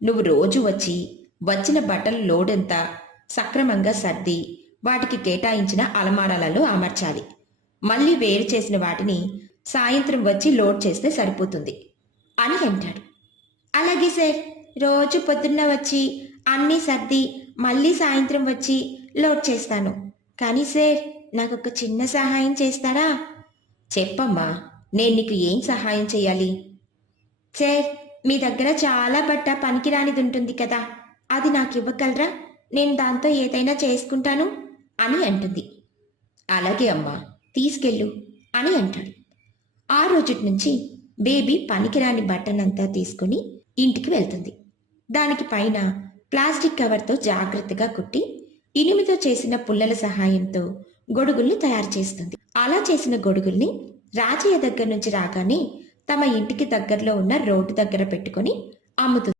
నువ్వు రోజు వచ్చి వచ్చిన బట్టల లోడంతా సక్రమంగా సర్ది వాటికి కేటాయించిన అలమారాలలో అమర్చాలి. మళ్ళీ వేరు చేసిన వాటిని సాయంత్రం వచ్చి లోడ్ చేస్తే సరిపోతుంది అని అంటాడు. అలాగే సార్, రోజు పొద్దున్న వచ్చి అన్నీ సర్ది మళ్ళీ సాయంత్రం వచ్చి లోడ్ చేస్తాను. కానీ సార్, నాకు ఒక చిన్న సహాయం చేస్తారా? చెప్పమ్మా, నేను నీకు ఏం సహాయం చేయాలి? సార్, మీ దగ్గర చాలా బట్ట పనికిరానిది ఉంటుంది కదా, అది నాకు ఇవ్వగలరా? నేను దాంతో ఏదైనా చేసుకుంటాను అని అంటుంది. అలాగే అమ్మా, తీసుకెళ్ళు అని అంటాడు. ఆ రోజుటి నుంచి బేబీ పనికిరాని బట్టనంతా తీసుకుని ఇంటికి వెళ్తుంది. దానికి పైన ప్లాస్టిక్ కవర్తో జాగ్రత్తగా కుట్టి ఇనుముతో చేసిన పుల్లల సహాయంతో గొడుగుల్ని తయారు చేస్తుంది. అలా చేసిన గొడుగుల్ని రాజయ్య దగ్గర నుంచి రాగానే తమ ఇంటికి దగ్గరలో ఉన్న రోడ్డు దగ్గర పెట్టుకొని అమ్ముతుంది.